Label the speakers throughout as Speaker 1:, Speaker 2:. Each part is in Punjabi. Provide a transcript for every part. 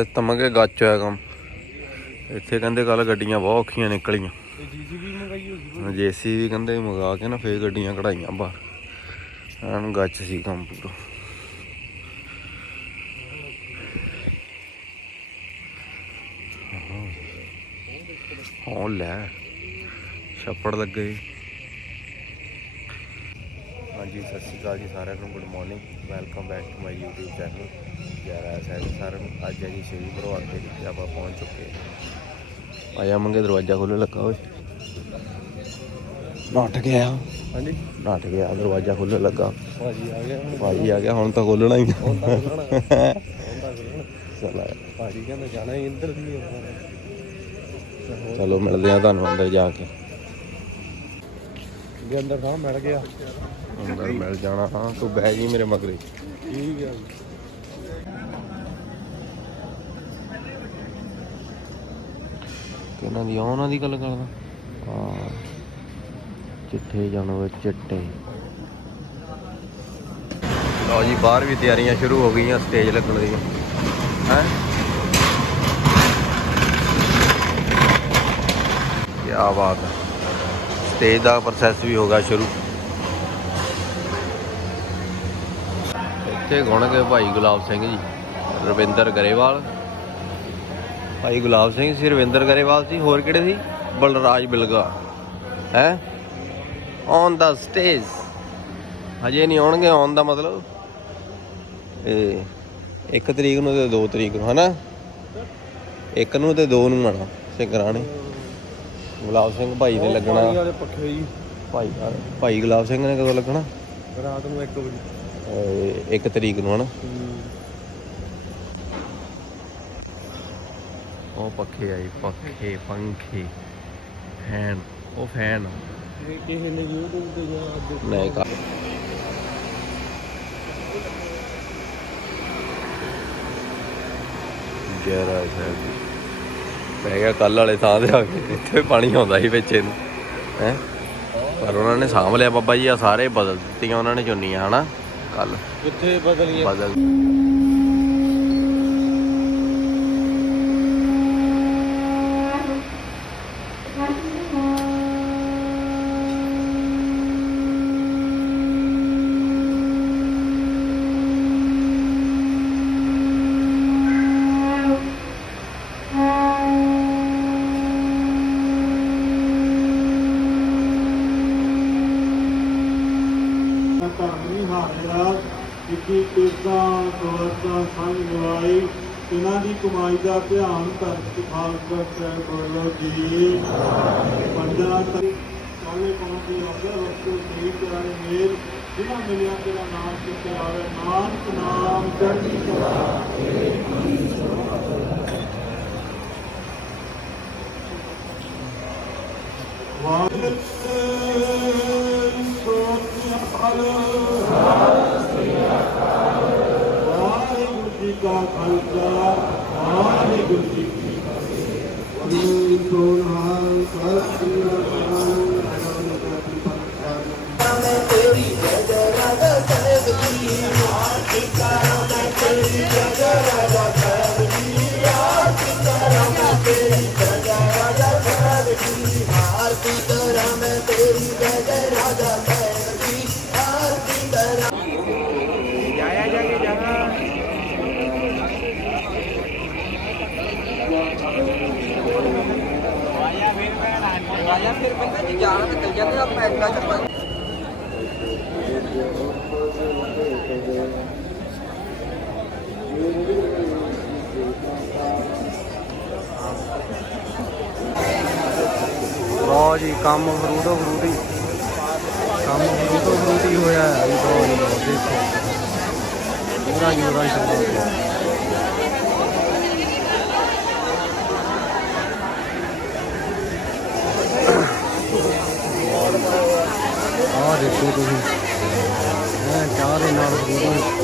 Speaker 1: ਅੱਜ ਤਮਗੇ ਗੱਚ ਹੋਇਆ ਕੰਮ। ਇੱਥੇ ਕਹਿੰਦੇ ਕੱਲ ਗੱਡੀਆਂ ਬਹੁਤ ਔਖੀਆਂ ਨਿਕਲੀਆਂ।
Speaker 2: ਜੀਸੀਬੀ ਮੰਗਾਈ ਹੋਈ
Speaker 1: ਜੇਸੀ ਵੀ ਕਹਿੰਦੇ ਮੰਗਾ ਕੇ ਨਾ ਫੇਰ ਗੱਡੀਆਂ ਕਢਾਈਆਂ ਬਾਹਰ। ਐਨ ਗੱਚ ਸੀ ਕੰਮ ਪੂਰਾ। ਹਾਂ। ਲੈ ਛੱਪੜ ਲੱਗੇ। ਹਾਂਜੀ ਸਤਿ ਸ਼੍ਰੀ ਅਕਾਲ ਜੀ ਸਾਰਿਆਂ ਨੂੰ। Good morning. Welcome back to my YouTube channel ਆ ਸਾਹਿਬ ਸਾਰਿਆਂ ਨੂੰ ਅੱਜ ਹੈ ਜੀ ਸ਼੍ਰੀ ਭਰਵਾਨ ਦੇ ਵਿੱਚ ਆਪਾਂ ਪਹੁੰਚ ਚੁੱਕੇ ਹਾਂ। ਆਇਆ ਮੰਗੇ ਦਰਵਾਜ਼ਾ ਖੋਲ੍ਹਣ ਲੱਗਾ ਓਏ। ਨੱਠ ਗਿਆ।
Speaker 2: ਹਾਂਜੀ?
Speaker 1: ਨੱਠ ਗਿਆ ਦਰਵਾਜ਼ਾ ਖੋਲ੍ਹਣ ਲੱਗਾ।
Speaker 2: ਭਾਜੀ ਆ ਗਿਆ ਹੁਣ।
Speaker 1: ਭਾਈ ਆ ਗਿਆ ਹੁਣ ਤਾਂ ਖੋਲਣਾ ਹੀ।
Speaker 2: ਹੁਣ ਤਾਂ ਖੁੱਲਣਾ ਹੁਣ ਤਾਂ ਖੁੱਲਣਾ
Speaker 1: ਚਲ
Speaker 2: ਭਾਜੀ ਕਹਿੰਦਾ ਜਾਣਾ ਹੀ ਇੱਧਰ ਦੀ ਆ।
Speaker 1: ਚਲੋ ਮਿਲਦੇ ਆ ਤੁਹਾਨੂੰ ਅੰਦਰ ਜਾ ਕੇ।
Speaker 2: ਅੰਦਰ ਸਾਹ ਮਿਲ ਗਿਆ।
Speaker 1: ਅੰਦਰ ਮਿਲ ਜਾਣਾ ਹਾਂ ਤੂੰ ਬਹਿ ਜੀ ਮੇਰੇ ਮਗਰੇ।
Speaker 2: ਠੀਕ ਆ।
Speaker 1: ਕਿਹਨਾਂ ਦੀ ਆ ਉਹਨਾਂ ਦੀ ਗੱਲ ਕਰਦਾ। ਹਾਂ। ਚਿੱਠੇ ਜਾਨਵਰ ਚਿੱਟੇ ਲਓ ਜੀ, ਬਾਹਰ ਵੀ ਤਿਆਰੀਆਂ ਸ਼ੁਰੂ ਹੋ ਗਈਆਂ ਸਟੇਜ ਲੱਗਣ ਦੀਆਂ। ਹੈ? ਕੀ ਬਾਤ ਹੈ। ਸਟੇਜ ਦਾ ਪ੍ਰੋਸੈਸ ਵੀ ਹੋ ਗਿਆ ਸ਼ੁਰੂ। ਇੱਥੇ ਗੁਣ ਗੁਣਗੇ ਭਾਈ ਗੁਲਾਬ ਸਿੰਘ ਜੀ, ਰਵਿੰਦਰ ਗਰੇਵਾਲ। ਭਾਈ ਗੁਲਾਬ ਸਿੰਘ ਸੀ ਰਵਿੰਦਰ ਗਰੇਵਾਲ ਸੀ ਹੋਰ ਕਿਹੜੇ ਸੀ? ਬਲਰਾਜ ਬਿਲਗਾ। ਹੈ? ਔਨ ਦਾ ਸਟੇਜ ਹਜੇ ਨਹੀਂ ਆਉਣਗੇ ਔਨ ਦਾ ਮਤਲਬ? ਇਹ ਇੱਕ ਤਰੀਕ ਨੂੰ ਤੇ 2 ਤਰੀਕ ਨੂੰ ਹਨਾ? ਇੱਕ ਨੂੰ ਤੇ 2 ਨੂੰ ਆਣਾ ਸਿੰਗਰਾਂ ਨੇ ਗੁਲਾਬ ਸਿੰਘ ਭਾਈ ਨੇ ਲੱਗਣਾ। ਭਾਈ ਭਾਈ ਗੁਲਾਬ ਸਿੰਘ ਨੇ ਕਦੋਂ ਲੱਗਣਾ?
Speaker 2: ਰਾਤ ਨੂੰ 1 ਵਜੇ।
Speaker 1: ਇਹ ਇੱਕ ਤਰੀਕ ਨੂੰ ਹਨਾ? ਉਹ ਪੱਖੇ ਆਈ ਪੱਖੇ ਪੰਖੇ ਫੈਨ ਉਹ ਫੈਨ
Speaker 2: ਇਹ ਕਿਸੇ ਨੇ YouTube ਤੇ ਜਾਂ ਅੱਜ
Speaker 1: ਨਹੀਂ ਕਾ ਜਰਾ ਸਾਹਿਬ ਪੈ ਗਿਆ ਕੱਲ ਵਾਲੇ ਥਾਂ ਤੇ ਆ ਕੇ ਇੱਥੇ ਪਾਣੀ ਆਉਂਦਾ ਸੀ ਵਿੱਚ ਇਹਨੂੰ ਹੈ? ਪਰ ਉਹਨਾਂ ਨੇ ਸਾਂਭ ਲਿਆ ਬਾਬਾ ਜੀ ਆ ਸਾਰੇ ਬਦਲ ਦਿੱਤੀਆਂ ਉਹਨਾਂ ਨੇ ਚੁੰਨੀਆਂ ਹਨਾ? ਕੱਲ
Speaker 2: ਕਿੱਥੇ ਬਦਲ ਗਿਆ
Speaker 1: ਬਦਲ
Speaker 3: ਕਮਾਈ ਦਾ ਧਿਆਨ ਧਰਤ ਖਾਲਸਾ ਸਾਹਿਬ ਬੋਲੋ ਜੀ ਪੰਜਾਂ ਤਰੀ ਕਾਲੇ ਪਾਉਣ ਦੀ ਅਵਸਰ ਵਸਤੂ ਸਹੀ ਕਰਾਏ ਮੇਰ ਜਿਨ੍ਹਾਂ ਮਿਲਿਆ ਤੇਰਾ ਨਾਮ ਕਿਤੇ ਆਵੇ ਨਾਨਕ ਨਾਮ ਚੜ੍ਹਦੀ ਕਲਾ ਵਾਹਿਗੁਰੂ ਜੀ ਕਾ ਖਾਲਸਾ ਵਾਹਿਗੁਰੂ ਜੀ ਕੀ ਫਤਿਹ ਜੀ ਸੋਨ ਸਤਿ ਸ੍ਰੀ
Speaker 2: ਲਓ ਜੀ, ਕੰਮ ਫਰੂਟੋ ਫਰੂਟੀ ਕੰਮ ਫਰੂਟੋ ਫਰੂਟੀ ਹੋਇਆ ਹੈ। ਦੇਖੋ। ਪੂਰਾ ਜੋਰਾ ਸ਼ੁਰੂ ਆ ਦੇਖੋ de tudo. Ah, cara enorme.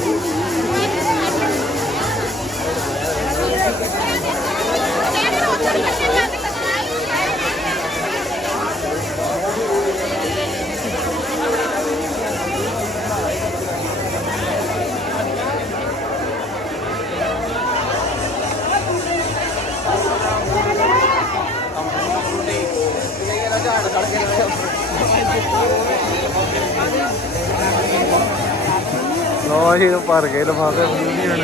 Speaker 2: ਲੋ ਜੀ ਭਰ ਕੇ ਲਫਾਫੇ ਫਰੂਟੀ ਹਣ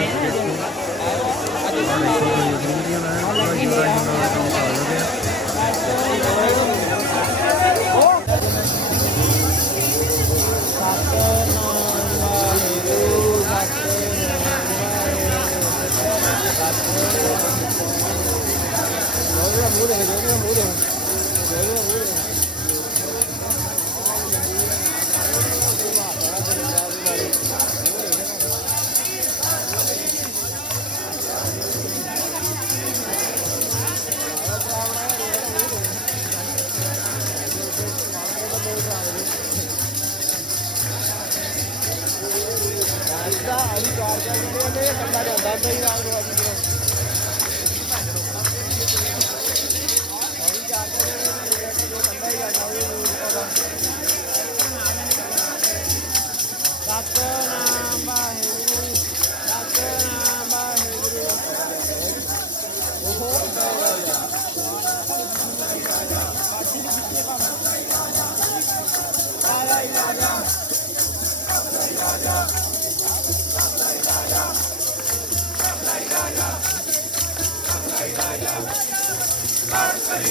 Speaker 4: ਉਧਰ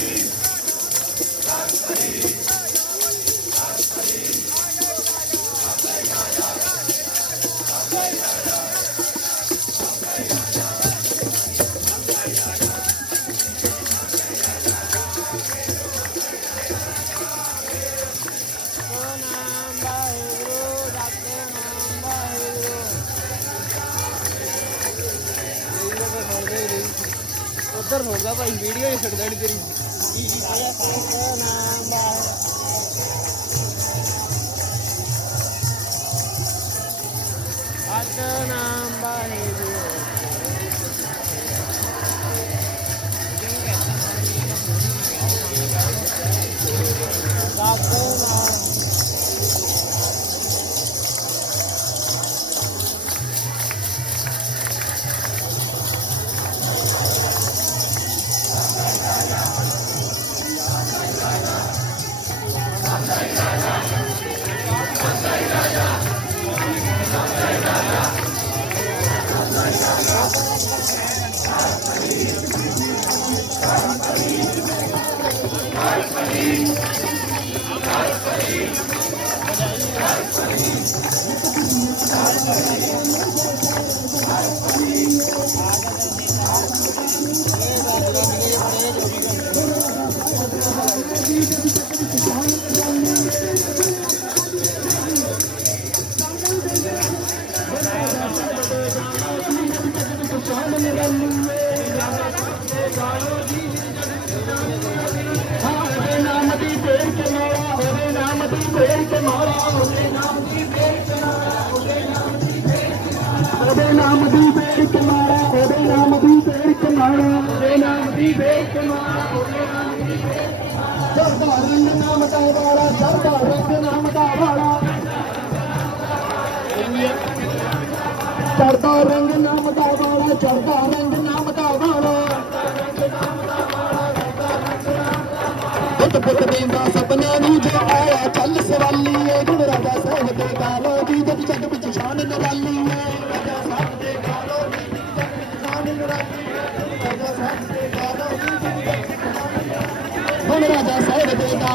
Speaker 4: ਹੋਗਾ ਭਾਈ ਵੀਡੀਓ ਹੀ ਛੱਡਦਾ ਨਹੀਂ ਤੇਰੀ ਨਾਮ ਵਾਹਿਗੁਰੂ
Speaker 3: ਉਹਦੇ ਬੇੜ ਕਮਾਰਾ ਉਹਦੇ ਨਾਮ ਦੀ ਬੇੜ ਕਮਾਰਾ ਉਹਦੇ ਨਾਮ ਦੀ ਬੇੜ ਕਮਾਰਾ ਉਹਦੇ ਨਾਮ ਦੀ ਬੇੜ ਚੜਦਾ ਰੰਗ ਨਾਮ ਦਾ ਵਾਲਾ ਚੜਦਾ ਰੰਗ ਨਾਮ ਦਾ ਵਾਲਾ ਚੜਦਾ ਰੰਗ ਨਾਮ ਦਾ ਵਾਲਾ ਚੜਦਾ ਰੰਗ ਨਾਮ ਦਾ ਵਾਲਾ ਪੁੱਤ ਪੁੱਤ ਦੇਂਦਾ ਸਪਨਿਆਂ ਨੂੰ ਜੋ ਆਇਆ ਚੱਲ ਸਵਾਲੀਏ ਗੁਣ ਰਾਜਾ ਸਾਹਿਬ ਦੇ ਗਾਲੋ ਦੀ ਜਦ ਜੱਗ ਵਿੱਚ ਸ਼ਾਨ ਨਰਾਲੀ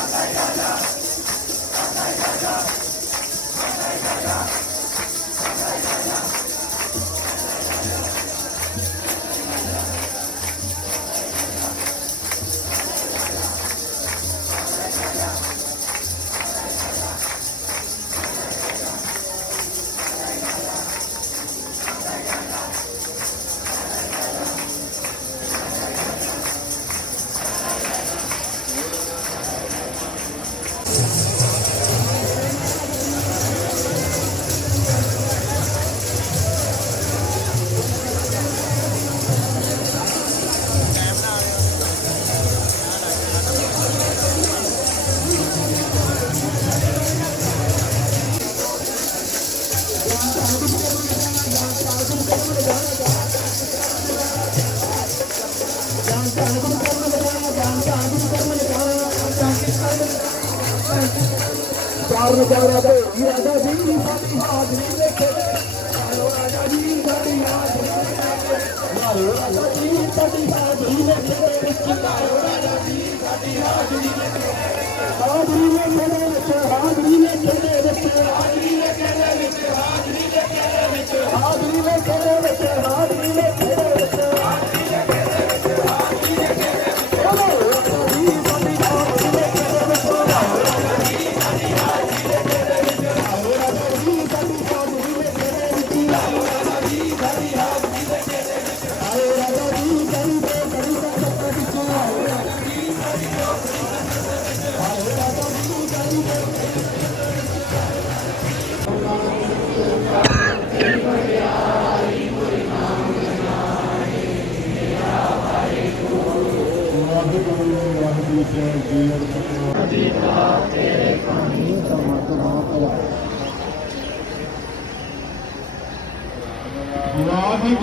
Speaker 5: ガチャ
Speaker 3: ਆ ਜਾ ਸਾਰੇ ਬੋਲੋ ਵਾਹਿਗੁਰੂ ਜੀ ਕਾ ਖਾਲਸਾ ਵਾਹਿਗੁਰੂ ਜੀ ਕੀ ਫਤਿਹ ਵਾਹਿਗੁਰੂ ਜੀ ਕਾ ਖਾਲਸਾ ਵਾਹਿਗੁਰੂ ਜੀ ਕੀ ਫਤਿਹ ਆਇਆ